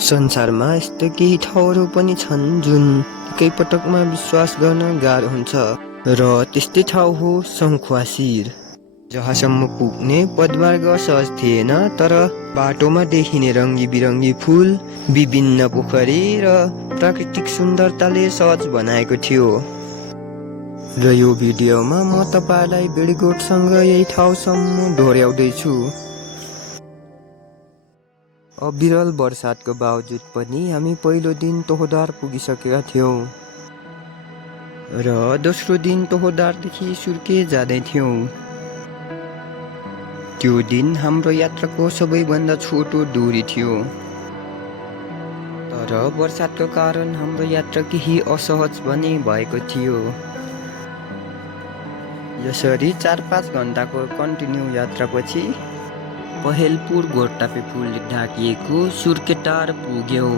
संसारमा यस्तो केही ठाउँहरू पनि छन् जुन एकैपटकमा विश्वास गर्न गाह्रो हुन्छ र त्यस्तै ठाउँ हो सङ्खुवासिर, जहाँसम्म पुग्ने पदमार्ग सहज थिएन, तर बाटोमा देखिने रङ्गी बिरङ्गी फुल, विभिन्न पोखरी र प्राकृतिक सुन्दरताले सहज बनाएको थियो। र यो भिडियोमा म तपाईँलाई बेडीगोठसँग यही ठाउँसम्म डोर्याउँदैछु। अविरल वर्षातको बावजुद पनि हामी पहिलो दिन तोहोदार पुगिसकेका थियौँ र दोस्रो दिन तोहोदारदेखि सुर्के जाँदै थियौँ। त्यो दिन हाम्रो यात्राको सबैभन्दा छोटो दूरी थियो, तर वर्षातको कारण हाम्रो यात्रा केही असहज पनि भएको थियो। यसरी 4-5 घन्टाको कन्टिन्यू यात्रापछि पहेलपुर गोटापे फुलले ढाकिएको सुर्केटार पुग्यौँ।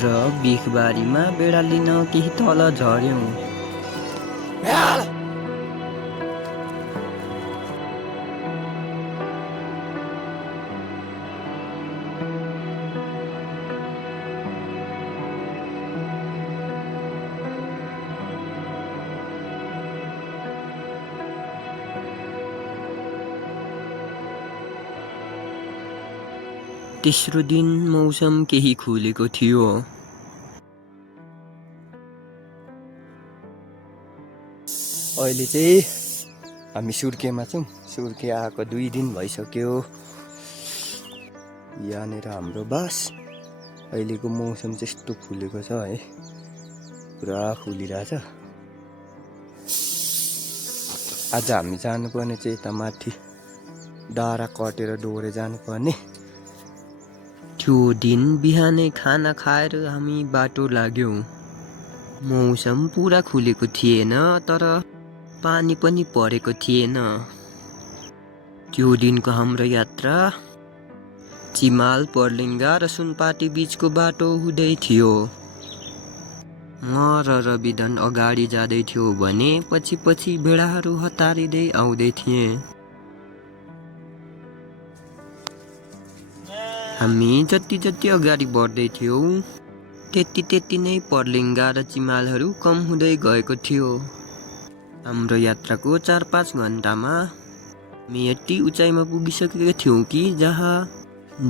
र बिखबारीमा बेडा लिन केही तल झर्यौँ। तेस्रो दिन मौसम केही खुलेको थियो। अहिले चाहिँ हामी सुर्केमा छौँ। सुर्के आएको 2 दिन भइसक्यो। यहाँनिर हाम्रो बास। अहिलेको मौसम चाहिँ यस्तो खुलेको छ है, पुरा खुलिरहेछ। आज हामी जानुपर्ने चाहिँ यता माथि डाँडा कटेर डोरे जानुपर्ने। त्यो दिन बिहानै खाना खाएर हामी बाटो लाग्यौँ। मौसम पुरा खुलेको थिएन, तर पानी पनि परेको थिएन। त्यो दिनको हाम्रो यात्रा चिमाल, पर्लिङ्गा र सुनपाटी बीचको बाटो हुँदै थियो। म र रविधन अगाडि जाँदै थियो भने पछि पछि भेडाहरू हतारिँदै आउँदै थिए। हामी जति जति अगाडि बढ्दै थियौँ त्यति नै पर्लिङ्गा र चिमालहरू कम हुँदै गएको थियो। हाम्रो यात्राको 4-5 घन्टामा हामी यति उचाइमा पुगिसकेका थियौँ कि जहाँ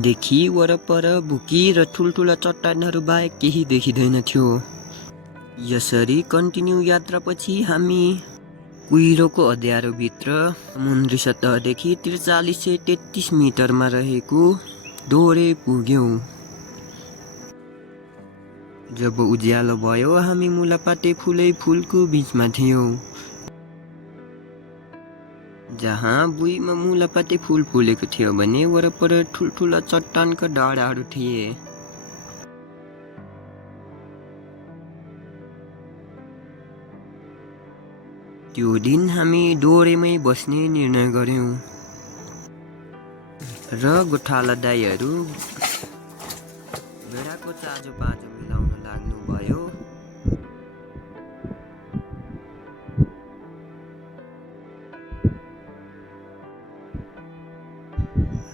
देखि वरपर भुकी र ठुल्ठुला चट्टानहरू बाहेक केही देखिँदैन थियो। यसरी कन्टिन्यू यात्रापछि हामी कुहिरोको अँध्यारोभित्र समुद्री सतहदेखि 4333 मिटरमा रहेको डोरे पुग्यौँ। जब उज्यालो भयो हामी मुलापाटे फुलै फुलको बिचमा थियौँ, जहाँ भुइँमा मुलापाटे फुल फुलेको थियो भने वरपर ठुल्ठुला चट्टानका डाँडाहरू थिए। त्यो दिन हामी डोरेमै बस्ने निर्णय गर्यौँ र गोठाला दाइहरू भेडाको चाँजो पाँजो मिलाउन लाग्नुभयो।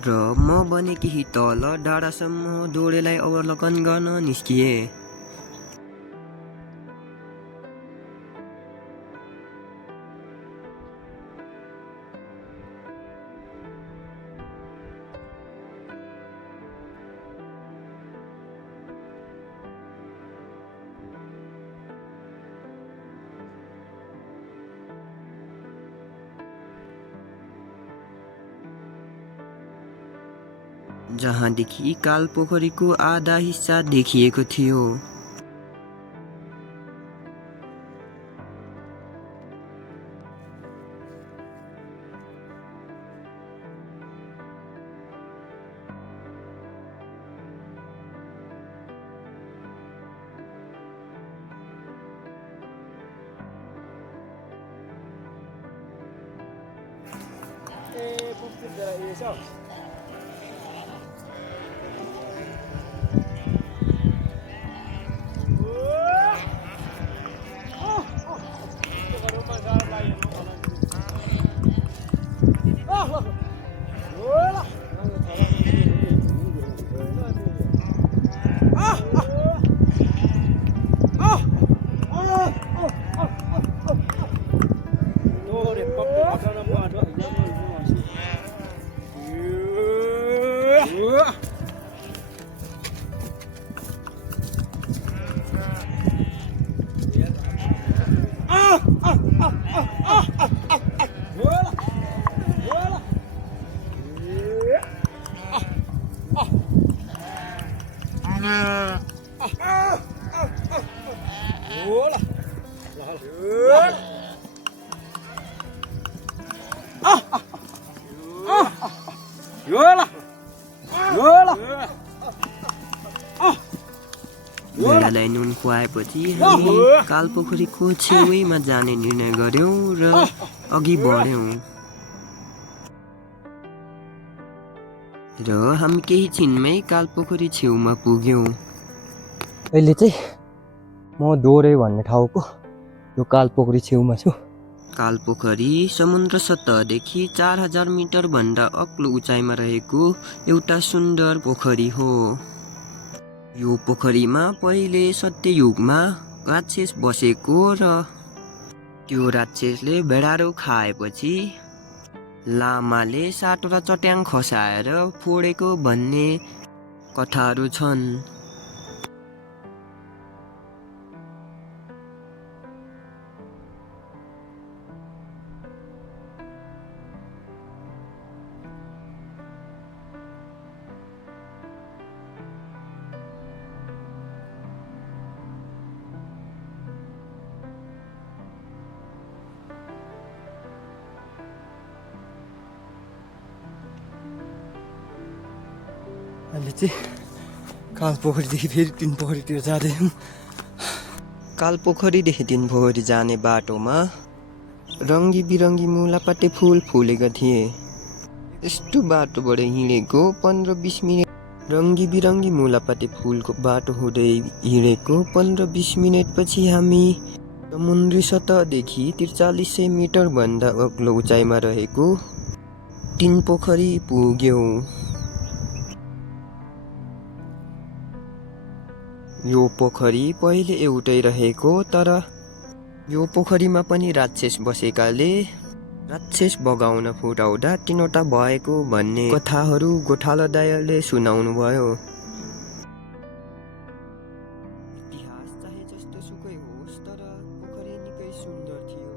र म भने केही तल डाँडासम्म डोरेलाई अवलोकन गर्न निस्किए। जहाँदेखि काल पोखरीको आधा हिस्सा देखिएको थियो। भेडालाई नुन खुवाएपछि हामी कालपोखरीको छेउमा जाने निर्णय गर्यौं र अघि बढ्यौं र हामी केही छिनमै कालपोखरी छेउमा पुग्यौं। अहिले चाहिँ म दोरे भन्ने ठाउँको यो कालपोखरी छेउमा छु। कालपोखरी समुद्र सतहदेखि 4000 मिटर भन्दा अग्लो उचाइमा रहेको एउटा सुन्दर पोखरी हो। यो पोखरीमा पहिले सत्ययुगमा राक्षस बसेको र त्यो राक्षसले भेडारो खाएपछि लामाले सातो र चट्याङ खसाएर फोडेको भन्ने कथाहरू छन्। अहिले चाहिँ कालपोखरीदेखि फेरि तिनपोखरीतिर जाँदैछौँ। कालपोखरीदेखि तिनपोखरी जाने बाटोमा रङ्गी बिरङ्गी मुलापाते फुल फुलेका थिए। यस्तो बाटोबाट हिँडेको 15-20 मिनट, रङ्गी बिरङ्गी मुलापाते फुलको बाटो हुँदै हिँडेको 15-20 मिनटपछि हामी समुद्री सतहदेखि 4300 मिटर भन्दा अग्लो उचाइमा रहेको तिनपोखरी पुग्यौं। यो पोखरी पहिले एउटै रहेको, तर यो पोखरीमा पनि राक्षस बसेकाले राक्षस बगाउन फुटाउँदा तिनवटा भएको भन्ने कथाहरू गोठाला दाइले सुनाउनु भयो। इतिहास चाहे जस्तो सुकै होस्, तर पोखरी निकै सुन्दर थियो।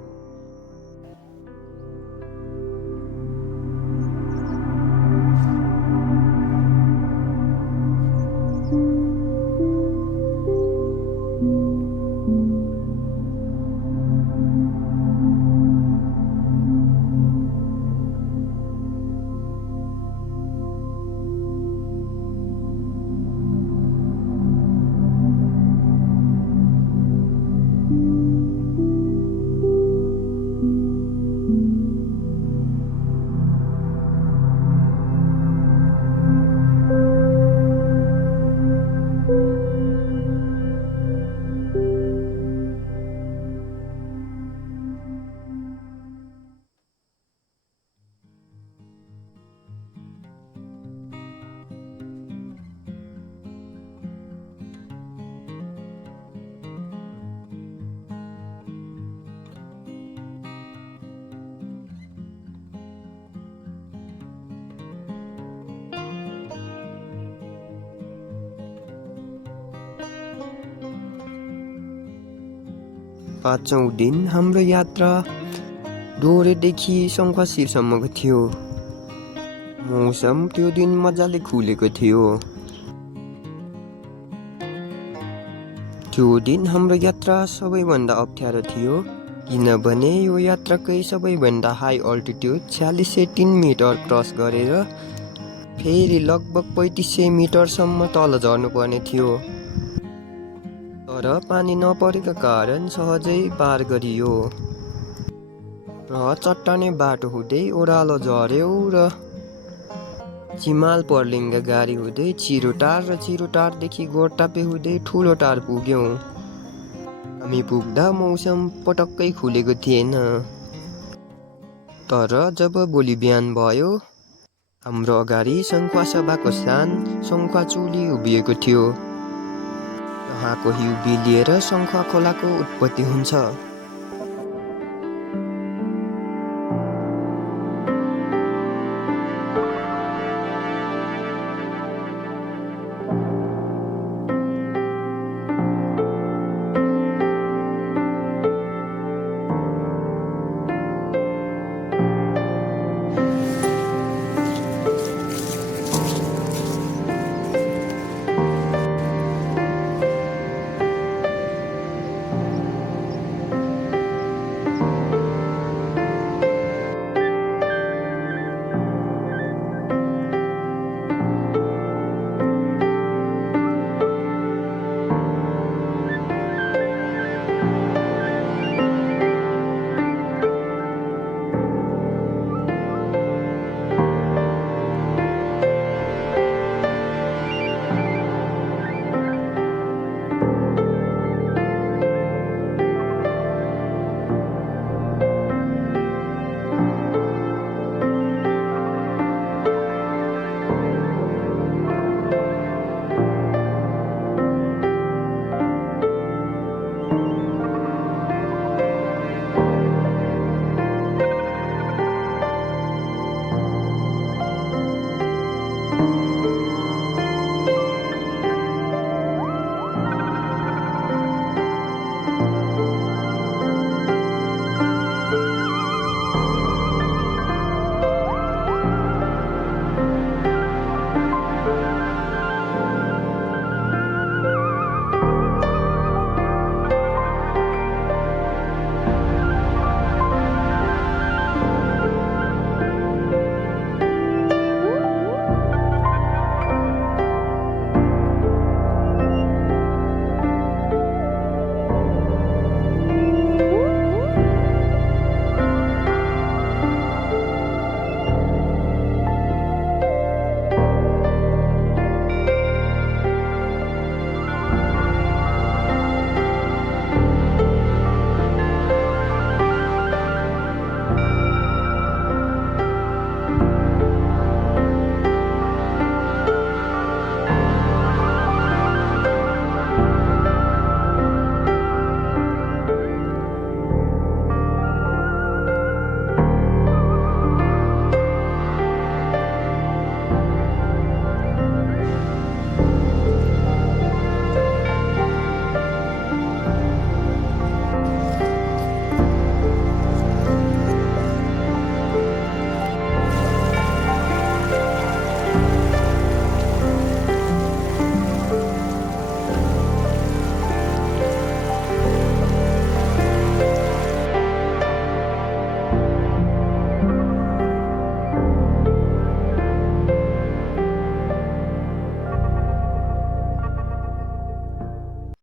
पाँचौं दिन हाम्रो यात्रा डोरेदेखि शङ्खशिरसम्मको थियो। मौसम त्यो दिन मजाले खुलेको थियो। त्यो दिन हाम्रो यात्रा सबैभन्दा अप्ठ्यारो थियो, किनभने यो यात्राकै सबैभन्दा हाई अल्टिट्युड 4603 मिटर क्रस गरेर फेरि लगभग 3500 मिटरसम्म तल झर्नुपर्ने थियो। तर पानी नपरेका कारण सहजै पार गरियो र चट्टाने बाटो हुँदै ओह्रालो झर्यौं र चिमाल पर्लिङ्गा गाडी हुँदै चिरोटार र चिरोटारदेखि गोरटापे हुँदै ठुलो टार पुग्यौं। हामी पुग्दा मौसम पटक्कै खुलेको थिएन, तर जब भोलि बिहान भयो हाम्रो अगाडि सङ्खुवा सभाको स्थान सङ्खुवा चुली उभिएको थियो। यहाँको हिउँ बिलिएर सङ्खुवा खोलाको उत्पत्ति हुन्छ।